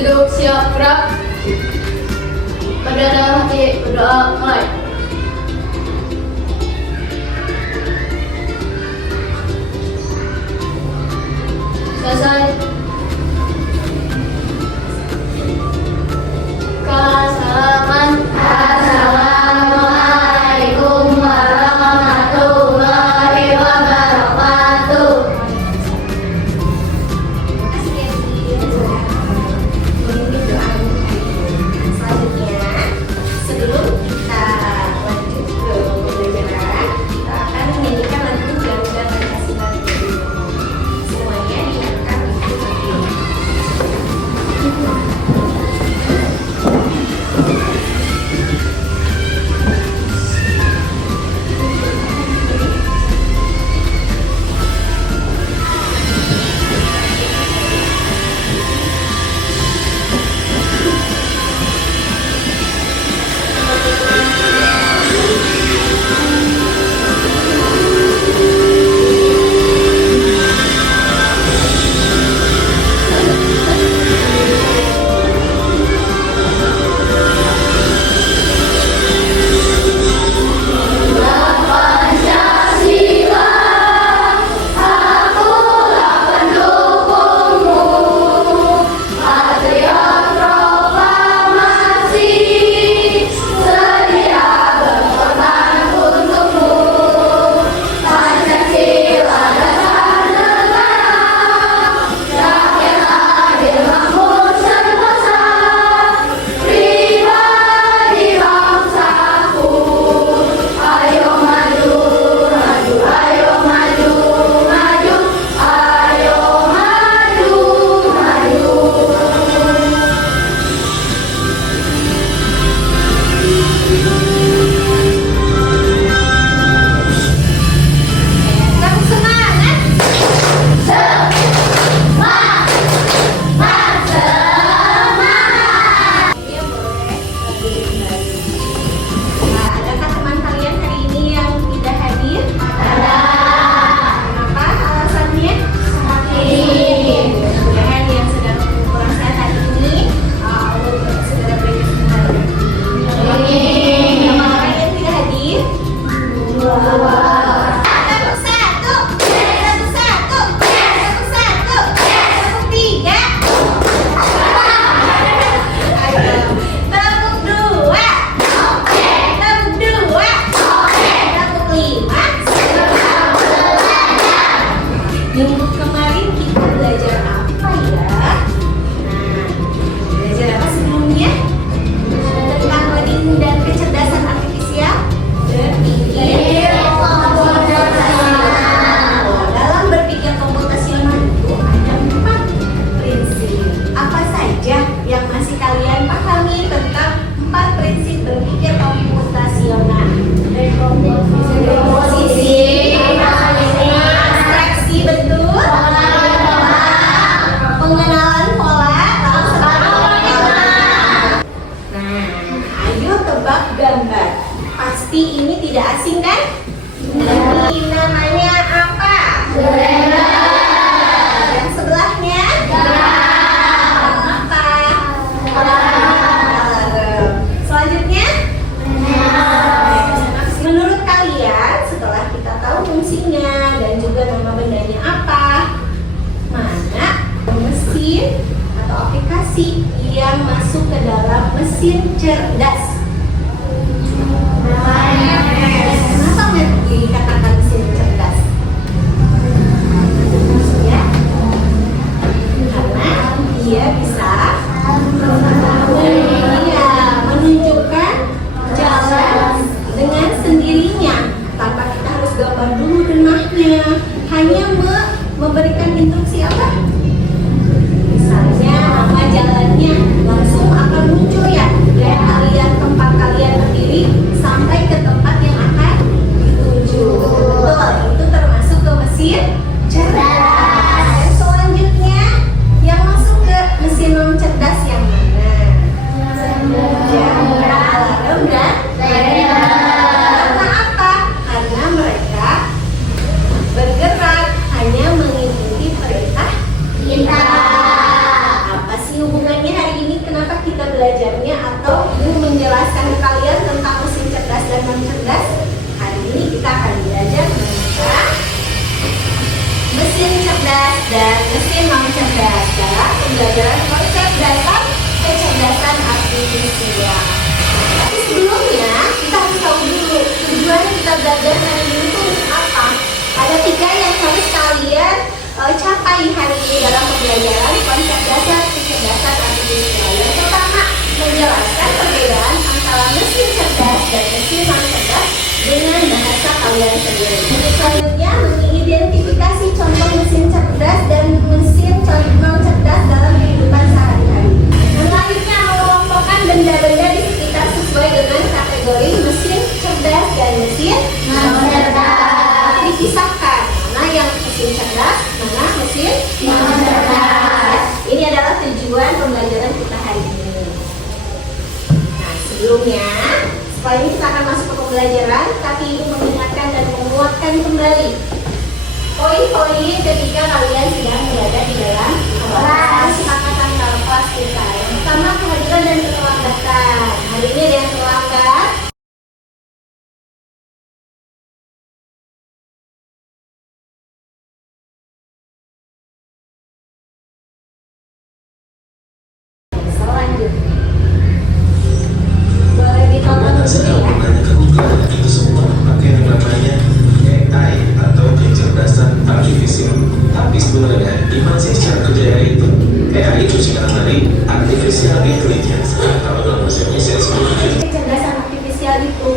Duduk, siap, gerak. Pada dalam hati, berdoa, mulai. Selesai. Assalamualaikum warahmatullahi wabarakatuh. Selanjutnya, sebelum kita lanjut ke pembelajaran, kita akan menyanyikan lagu Garuda Pancasila. Semuanya diingatkan untuk berdiri. Adakah teman kalian hari ini yang tidak hadir? Kenapa alasannya? Mudah-mudahan yang sedang kurang sehat hari ini Allah segera beri kesembuhan. Berapa orang yang tidak hadir? Minggu kemarin kita belajar apa ya? Belajar apa sebelumnya? Tentang coding dan kecerdasan artifisial berpikir komputasional. Dalam berpikir komputasional itu ada 4 prinsip. Apa saja yang masih kalian pahami tentang 4 prinsip berpikir komputasional? Komposisi, abstraksi bentuk, pengenalan pola, nah, ayo tebak gambar. Pasti ini tidak asing kan? Ini namanya apa? Yang sebelahnya? Apa? Selanjutnya? Menurut kalian, setelah kita tahu fungsinya dan juga nama bendanya apa, mana mesin atau aplikasi yang masuk ke dalam mesin cerdas? Kenapa dikatakan mesin cerdas? Ya, karena dia bisa menunjukkan jalan dengan sendirinya tanpa kita harus gambar dulu denahnya, hanya memberikan instruksi apa? Misalnya nama jalannya langsung akan muncul ya dari kalian tempat kalian berdiri sampai ke tempat yang akan dituju. Betul, itu termasuk ke mesin cerdas. Dan selanjutnya yang masuk ke mesin non cerdas yang mana? Alarm dan karena apa? Karena mereka bergerak hanya belajarnya atau Ibu menjelaskan ke kalian tentang mesin cerdas dan non cerdas? Hari ini kita akan belajar tentang mesin cerdas dan mesin non cerdas dalam pembelajaran konsep dalam kecerdasan artifisial. Tapi sebelumnya kita harus tahu dulu tujuan kita belajar hari ini itu apa. Ada 3 yang harus kalian capai hari ini dalam pembelajaran konsep dasar kecerdasan artifisial. Yang pertama, menjelaskan perbedaan antara mesin cerdas dan mesin non cerdas dengan bahasa kalian sendiri. Selanjutnya, mengidentifikasi contoh mesin cerdas dan mesin non cerdas dalam kehidupan sehari-hari. Selanjutnya, mengelompokkan benda-benda di sekitar sesuai dengan kategori mesin cerdas dan mesin non cerdas. Dipisahkan mana yang mesin cerdas, mana mesin non cerdas. Ini adalah tujuan pembelajaran kita hari ini. Nah, sebelumnya, setelah ini kita akan masuk ke pembelajaran, tapi Ibu mengingatkan dan menguatkan kembali poin-poin ketika kalian sedang berada di dalam kelas kesepakatan dalam kelas kita. Yang pertama, kehadiran dan keterlambatan. Hari ini ada yang terlambat. Selanjutnya, boleh ditonton dulu ya. Itu semua pakai yang namanya AI atau kecerdasan artifisial. Tapi sebenarnya gimana sih cara kerja AI itu? AI itu singkatan dari Artificial Intelligence atau dalam bahasa Indonesia disebut Kecerdasan artifisial itu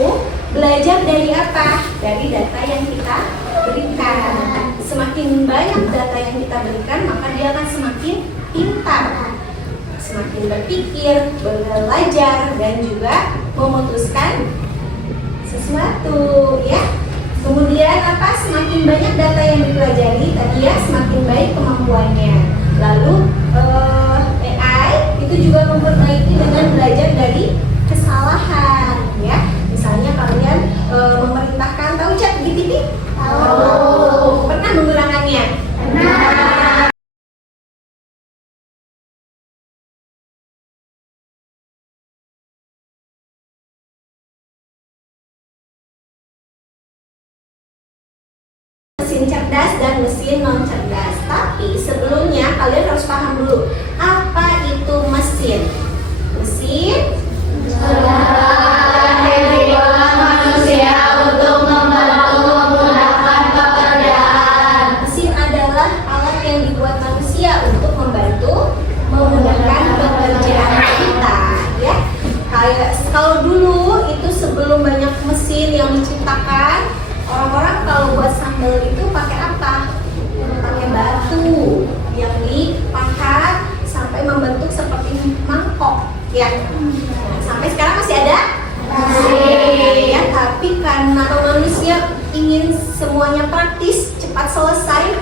belajar dari apa? Dari data yang kita berikan. Semakin banyak data yang kita berikan, maka dia akan semakin pintar, semakin berpikir, belajar, dan juga memutuskan sesuatu, ya. Kemudian apa? Semakin banyak data yang dipelajari, tadi ya, semakin baik kemampuannya. Lalu AI itu juga memperbaiki dengan belajar dari kesalahan, ya. Misalnya kalian memerintahkan, tahu ChatGPT? Tahu. Pernah menggunakannya? Pernah. Mesin cerdas dan mesin non cerdas. Tapi sebelumnya kalian harus paham dulu apa itu mesin. Mesin kehidupan manusia untuk membantu memudahkan pekerjaan. Mesin adalah alat yang dibuat manusia untuk membantu memudahkan pekerjaan kita, ya. Kayak kalau dulu itu sebelum banyak mesin yang diciptakan, orang-orang kalau buat sambal itu pakai apa? Pakai batu yang dipahat sampai membentuk seperti mangkok, ya. Nah, sampai sekarang masih ada? Masih. Ya, tapi karena manusia ingin semuanya praktis, cepat selesai,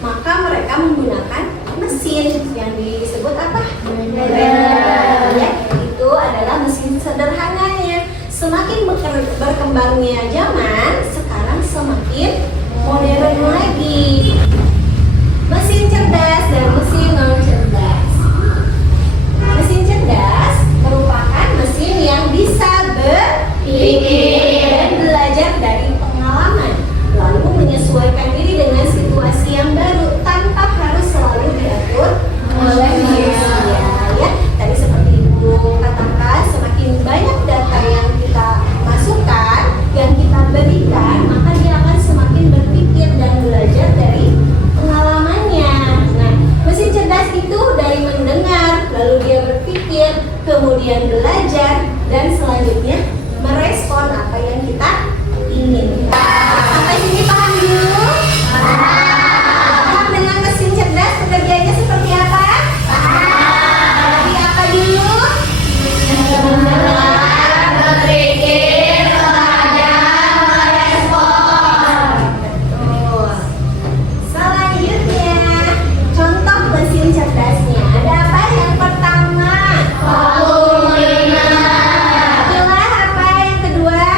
maka mereka menggunakan mesin yang disebut apa? Blender. Ya, itu adalah mesin sederhananya. Semakin berkembangnya zaman, sekarang semakin modern lagi. Mesin cerdas dan mesin non cerdas. Mesin cerdas merupakan mesin yang bisa berpikir dan belajar dari pengalaman, lalu menyesuaikan diri dengan situasi yang baru tanpa harus selalu diatur oleh manusia, ya. Tadi seperti Ibu katakan, semakin banyak data yang kita masukkan, yang kita berikan, maka dia akan semakin berpikir dan belajar dari pengalamannya. Nah, mesin cerdas itu dari mendengar, lalu dia berpikir, kemudian belajar, dan selanjutnya merespon apa yang kita inginkan. Sampai sini paham dulu? Paham dengan mesin cerdas pekerjaannya seperti apa? Dari apa dulu? Berpikir, belajar, merespon. Betul. Selanjutnya, contoh mesin cerdasnya. Ada apa? Yang pertama, Waktu mengingat. itulah apa yang kedua?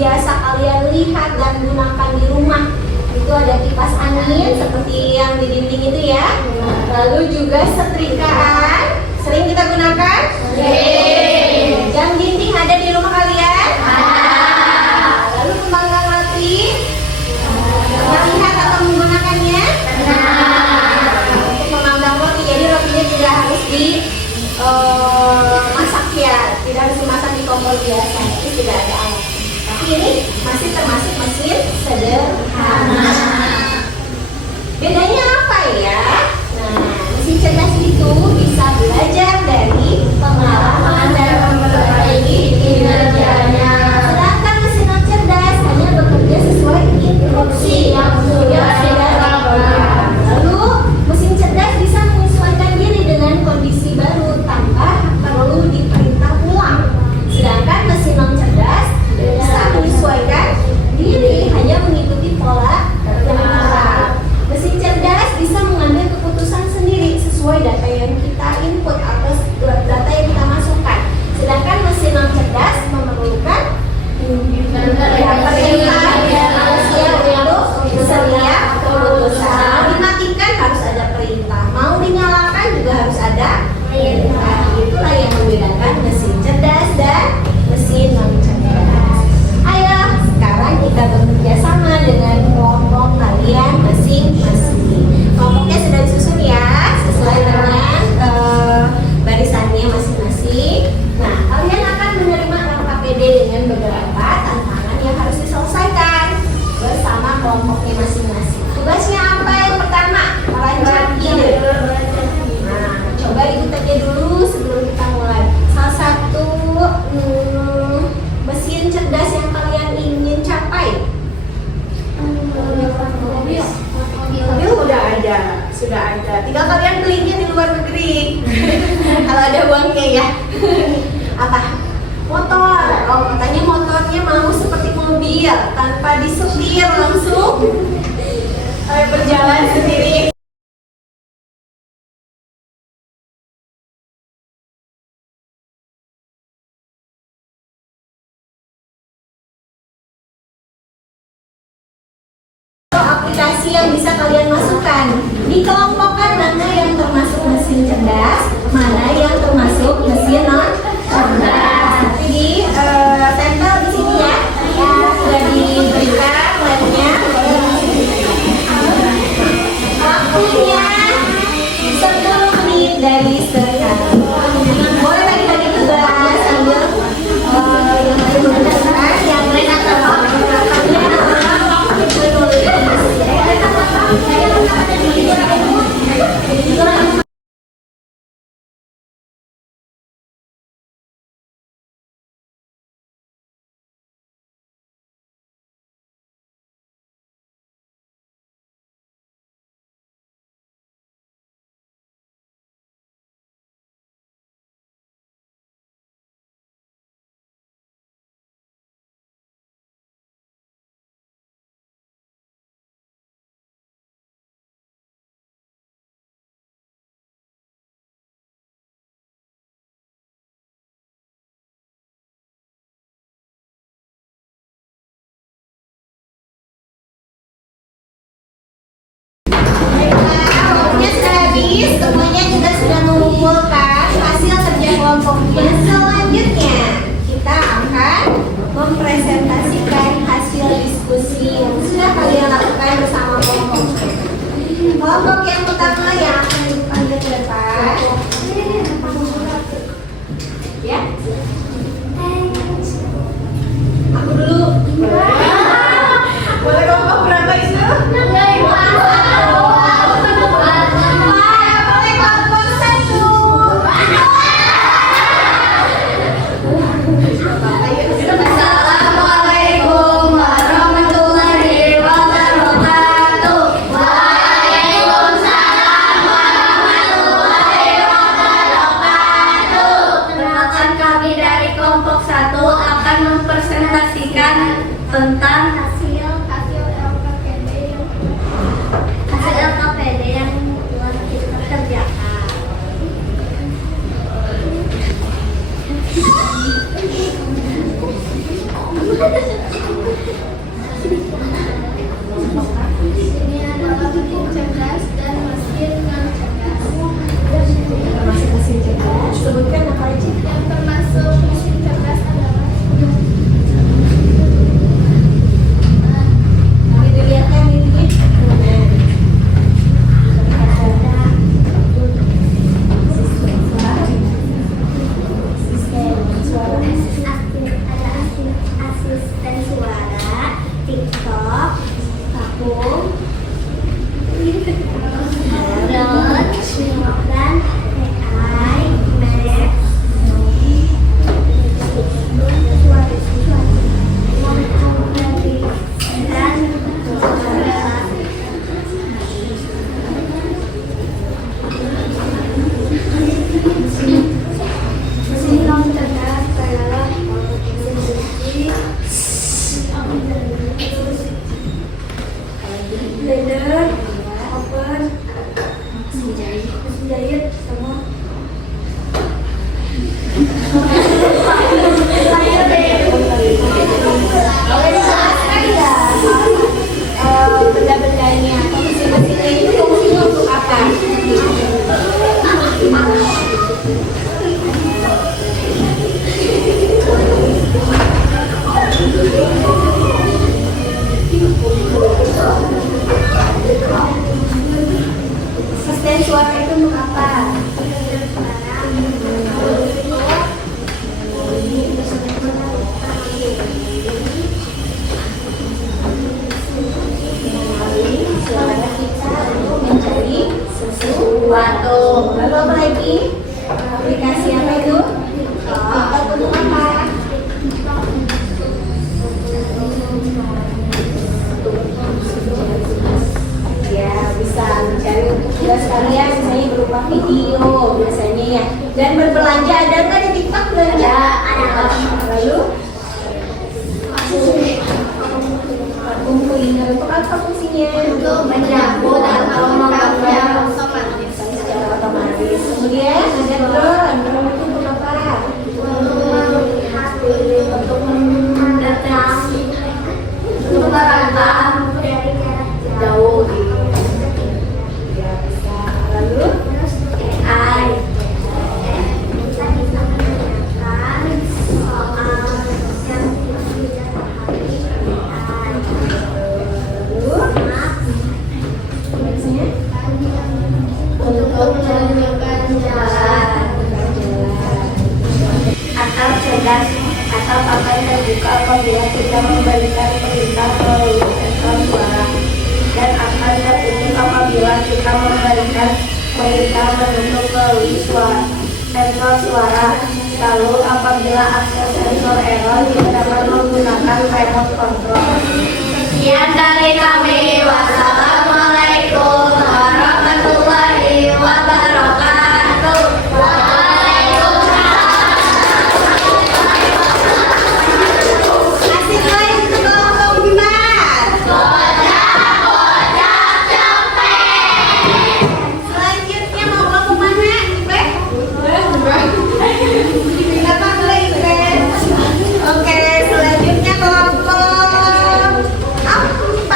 biasa kalian lihat dan gunakan di rumah. Itu ada kipas angin seperti yang di dinding itu ya. Lalu juga setrikaan. Sering kita gunakan? Jam dinding ada di rumah kalian? Lalu pembangkang roti? Pernah lihat atau menggunakannya? Untuk memanggang roti, jadi rotinya tidak harus masak ya, tidak harus dimasak di kompor biasa, tapi tidak ada alat. Tapi ini masih termasuk mesin sederhana. Bedanya apa ya? Nah, mesin cerdas itu bisa belajar dari pengalaman dan memperbaiki kinerjanya. Sedangkan mesin non cerdas hanya bekerja sesuai instruksi yang sudah ada. Lalu mesin cerdas bisa menyesuaikan diri dengan kondisi baru tanpa perlu diperintah ulang. Sedangkan mesin non cerdas bisa menyesuaikan diri hanya mengikuti pola tertera. Mesin cerdas bisa mengambil keputusan sendiri sesuai data yang kita input atau data yang kita masukkan. Sedangkan mesin non cerdas memerlukan perintah manusia untuk setiap keputusan. Mau dimatikan harus ada perintah, mau dinyalakan juga harus ada perintah. Itulah yang membedakan mesin cerdas dan mesin non cerdas. Ayo sekarang kita bekerja sama dengan kelompok kalian masing-masing. Kelompoknya sudah disusun ya, sesuai dengan barisannya masing-masing. Nah, kalian akan menerima LKPD dengan beberapa tantangan yang harus diselesaikan bersama kelompoknya masing-masing. Tugasnya apa? Yang pertama, merancang ide. Nah, coba ikut aja dulu sebelum kita mulai. Salah satu mesin cerdas yang kalian ingin capai. Mobil sudah ada. Tinggal kalian belinya di luar negeri. Kalau ada uangnya ya. Apa? Motor. Oh, katanya motornya mau seperti mobil tanpa disetir, langsung berjalan sendiri. Aplikasi yang bisa kalian masukkan, dikelompokkan mana yang termasuk mesin cerdas, mana yang termasuk mesin non cerdas. Nanti di tempel di sini ya, sudah diberikan labnya. Waktunya 10 menit dari sekarang. Boleh bagi-bagi tugas sambil yang lain mengerjakan, yang lain akan semuanya juga sudah mengumpulkan hasil kerja kelompoknya. Selanjutnya kita akan mempresentasikan hasil diskusi yang sudah kalian lakukan bersama kelompok. Kelompok yang pertama yang akan dipanggil ke depan. Ya. Aku dulu. Boleh kelompok berapa itu? tentang hasil LKPD yang telah kita kerjakan. Dan berbelanja ada nggak di TikTok belanja? Ada. Lalu kumpulin untuk apa fungsinya? Untuk menyapu dan kalau mau secara otomatis. Secara otomatis. Kemudian ada drone. Drone itu untuk apa? Untuk mendeteksi, untuk merekam jauh. Ya bisa. Lalu AI. nextnya Untuk menunjukkan jalan Atau cerdas atau papan terbuka apabila kita memberikan perintah melalui sensor suara, dan akan tertutup apabila kita memberikan perintah menutup melalui sensor suara. Lalu apabila akses sensor error, kita dapat menggunakan remote control. Sekian dari kami. Wassalamualaikum warahmatullahi wabarakatuh. asik lain untuk kelompok Bimas. Selanjutnya mau kelompok mana? Kenapa Ipen? Oke, selanjutnya kelompok 4.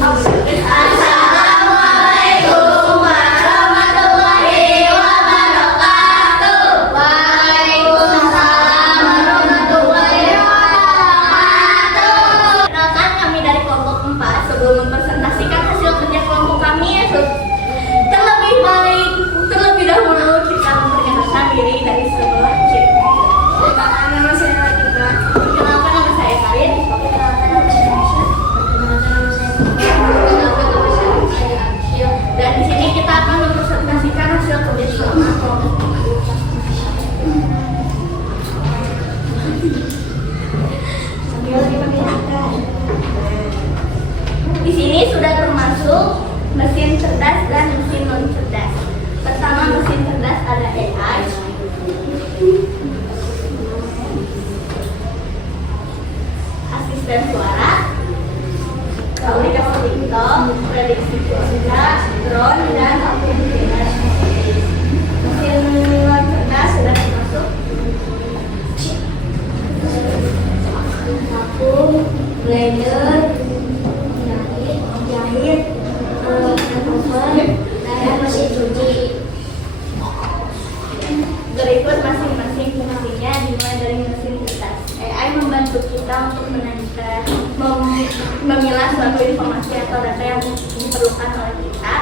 Assalamualaikum warahmatullahi wabarakatuh. Waalaikumsalam warahmatullahi wabarakatuh. Kenalkan, kami dari kelompok 4. Sebelum mempresentasikan hasil kerja kelompok kami, terlebih dahulu kita memperkenalkan diri dari sebelah kiri. Perkenalkan, nama saya Latifah. Perkenalkan, nama saya Karin. Perkenalkan, nama saya Aisyah. Perkenalkan, nama saya Aisyah. Dan di sini kita akan mempresentasikan hasil kerja selama kelompok. Sambil diperlihatkan. Di sini sudah termasuk mesin cerdas dan mesin non cerdas. Pertama, mesin cerdas ada AI, asisten suara, aplikasi TikTok, prediksi cuaca, drone, dan aplikasi. Mesin non cerdas sudah termasuk sapu, blender, jahit, oven, dan mesin cuci. Berikut masing-masing fungsinya dimulai dari mesin cerdas. AI membantu kita untuk menanyakan, memilah suatu informasi atau data yang diperlukan oleh kita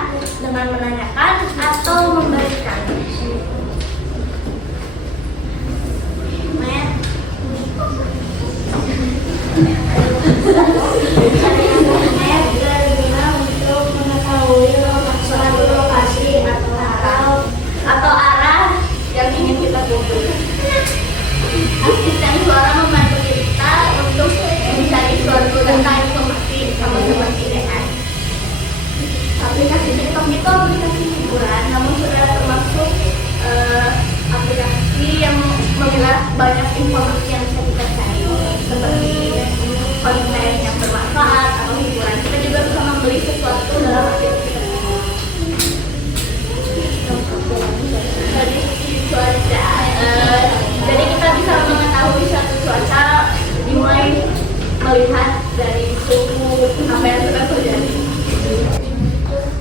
dengan menanyakan atau memberikan. Untuk mengetahui suatu lokasi atau arah yang ingin kita tuju. Asisten suara membantu kita untuk mencari suatu data informasi sama seperti AI. Aplikasi TikTok itu aplikasi hiburan, namun sudah termasuk aplikasi yang memilah banyak informasi yang bisa kita cari, seperti konten yang bermanfaat atau hiburan. Kita juga bisa membeli sesuatu dalam aplikasi tersebut. Prediksi cuaca, jadi kita bisa mengetahui suatu cuaca dimulai melihat dari suhu apa yang sedang terjadi.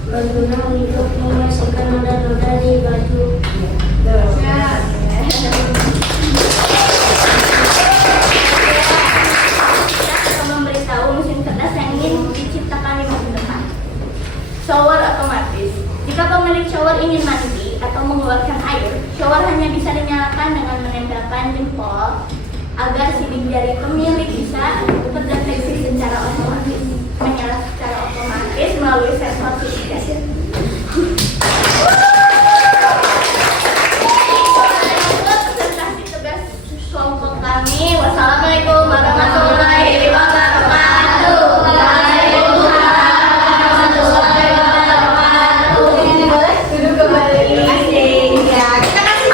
Berguna untuk memasukkan noda-noda di baju. Memberitahu mesin cerdas yang ingin diciptakan di masa depan. Shower otomatis. Jika pemilik shower ingin mandi atau mengeluarkan air, shower hanya bisa dinyalakan dengan menempelkan jempol agar sidik jari pemilik bisa terdeteksi secara otomatis, menyala secara otomatis melalui sensor sidik jari. Presentasi tugas kelompok kami. Wassalamualaikum warahmatullahi wabarakatuh. Boleh duduk kembali. Asik. Ya, kita kasih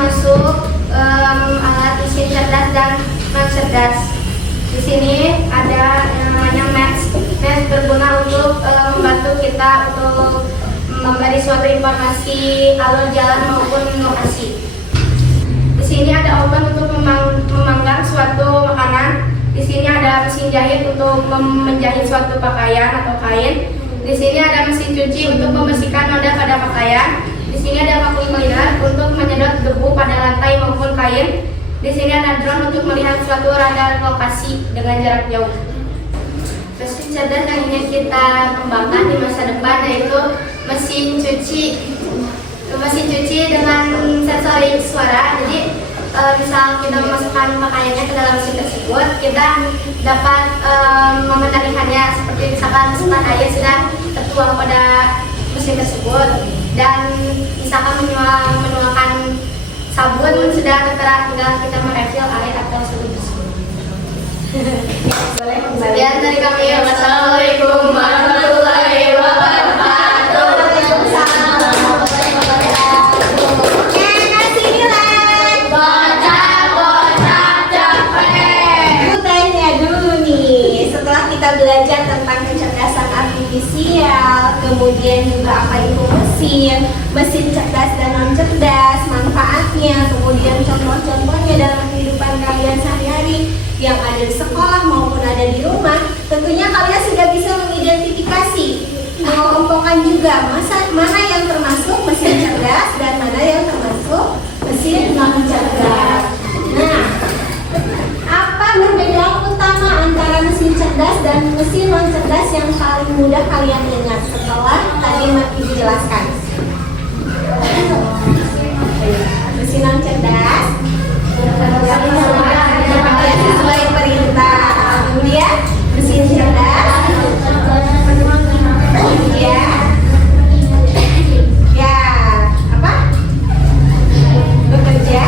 termasuk alat mesin cerdas dan non cerdas. Di sini ada yang namanya maps. Maps berguna untuk membantu kita untuk memberi suatu informasi alur jalan maupun lokasi. Di sini ada oven untuk memanggang suatu makanan. Di sini ada mesin jahit untuk menjahit suatu pakaian atau kain. Di sini ada mesin cuci untuk membersihkan noda pada pakaian. Di sini ada vacuum cleaner untuk menyedot debu pada lantai maupun kain. Di sini ada drone untuk melihat suatu radar lokasi dengan jarak jauh. Mesin cerdas yang ingin kita kembangkan di masa depan yaitu mesin cuci dengan sensorik suara. Jadi misal kita memasukkan pakaiannya ke dalam mesin tersebut, kita dapat mengendalikannya, seperti misalkan air sudah tertuang pada mesin tersebut, dan misalkan menuangkan sabun sudah tertera, tinggal kita merefill air atau sabun tersebut. Sekian dari kami. Wassalamualaikum warahmatullahi wabarakatuh. Kita belajar tentang kecerdasan artifisial, kemudian juga apa itu mesin cerdas dan non cerdas, manfaatnya, kemudian contoh-contohnya dalam kehidupan kalian sehari-hari yang ada di sekolah maupun ada di rumah. Tentunya kalian sudah bisa mengidentifikasi, mengelompokkan juga mana yang termasuk mesin cerdas dan mana yang termasuk mesin non cerdas. Nah, apa perbedaan utama antara mesin cerdas dan mesin non cerdas yang paling mudah kalian ingat setelah tadi Ibu jelaskan? Mesin non cerdas sesuai perintah, kemudian mesin cerdas ya apa? Bekerja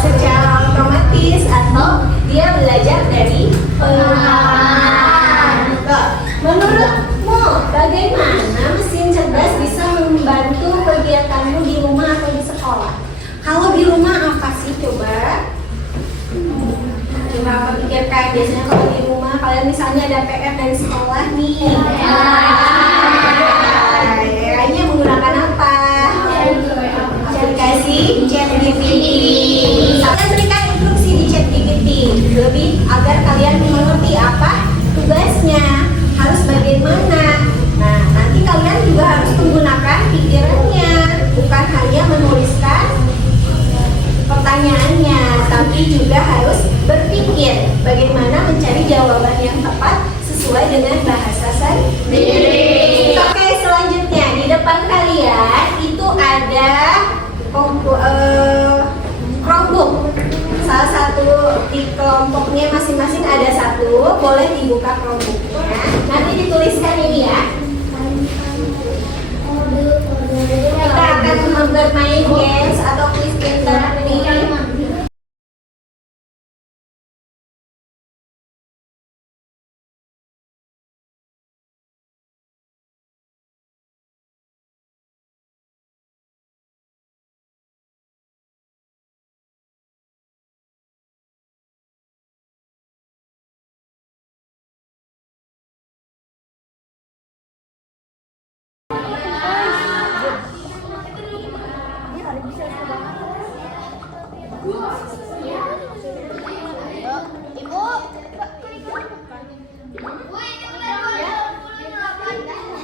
secara otomatis atau dia belajar dari pengalaman. Menurutmu bagaimana mesin cerdas bisa membantu kegiatanmu di rumah atau di sekolah? Kalau di rumah apa sih coba? Coba pikirkan, biasanya kalau di rumah kalian misalnya ada PR dari sekolah nih. Kayaknya menggunakan apa? Aplikasi ChatGPT. Kalian berikan instruksi di ChatGPT lebih agar kalian mengerti apa tugasnya, harus bagaimana. Nah, nanti kalian juga harus menggunakan pikirannya, bukan hanya menuliskan pertanyaannya, tapi juga harus berpikir bagaimana mencari jawaban yang tepat sesuai dengan bahasa sendiri. Oke, selanjutnya di depan kalian itu ada Chromebook. Salah satu di kelompoknya masing-masing ada satu, boleh dibuka Chromebooknya. Nanti dituliskan ini ya. Kita akan bermain games atau quiz interaktif.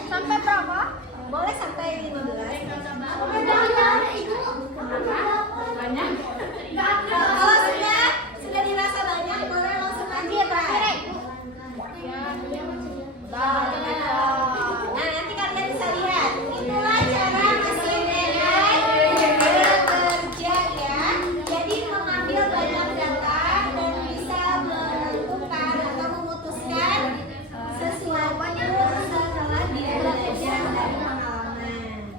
Sampai berapa? Boleh sampai 15. Banyak. Kalau sudah dirasa banyak, boleh langsung aja, Pak. Nah, nanti kalian bisa lihat. Itulah cara mesin AI bekerja ya. Jadi mengambil banyak data dan bisa menentukan atau memutuskan sesuatu setelah dia belajar dari pengalaman.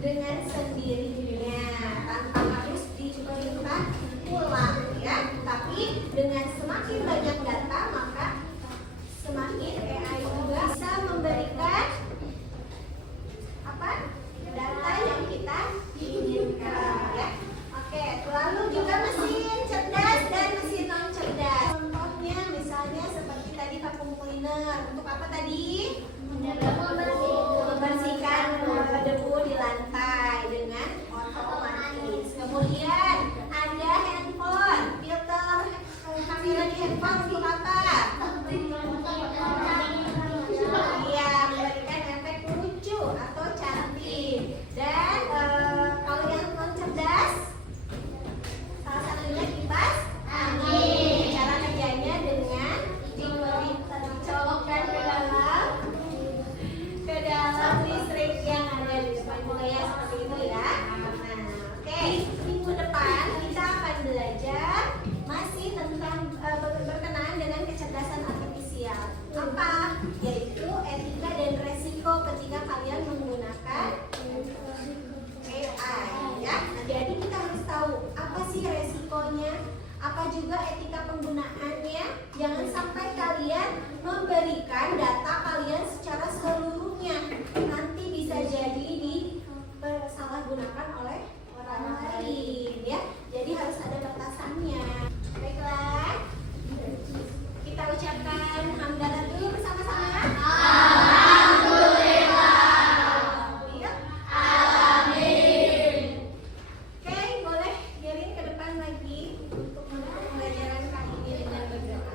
dengan sendirinya tanpa harus diperintah ulang ya. Tapi dengan semakin banyak data maka semakin AI juga bisa memberikan apa? Data yang kita inginkan ya. Oke, lalu juga mesin cerdas dan mesin non cerdas. Contohnya misalnya seperti tadi vacuum cleaner. Untuk apa tadi? Membersihkan debu di lantai dengan otomatis. Kemudian ada handphone, filter kamera di handphone untuk apa? Iya, memberikan efek lucu atau cantik. Dan kalau yang non cerdas, salah satunya kipas angin. Cara kerjanya dengan dicolokkan ke dalam listrik yang ada di depan juga ya, seperti itu ya. Nah, oke. Minggu depan kita akan belajar masih tentang berkenaan dengan kecerdasan artifisial. Apa? Yaitu etika dan resiko ketika kalian menggunakan AI ya. Nah, jadi kita harus tahu apa sih resikonya, apa juga etika penggunaannya. Jangan sampai kalian memberikan data kalian secara seluruhnya, nanti bisa jadi disalahgunakan oleh orang lain ya. Jadi harus ada batasannya. Baiklah, kita ucapkan hamdalah dulu bersama-sama. Oke, boleh miring ke depan lagi untuk menutup pembelajaran kali ini dengan berdoa.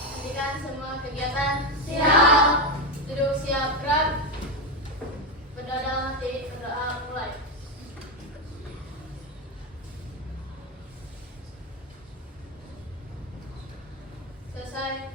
Hentikan semua kegiatan. Siap. Duduk siap gerak. Berdoa dalam hati. Berdoa mulai. Selesai.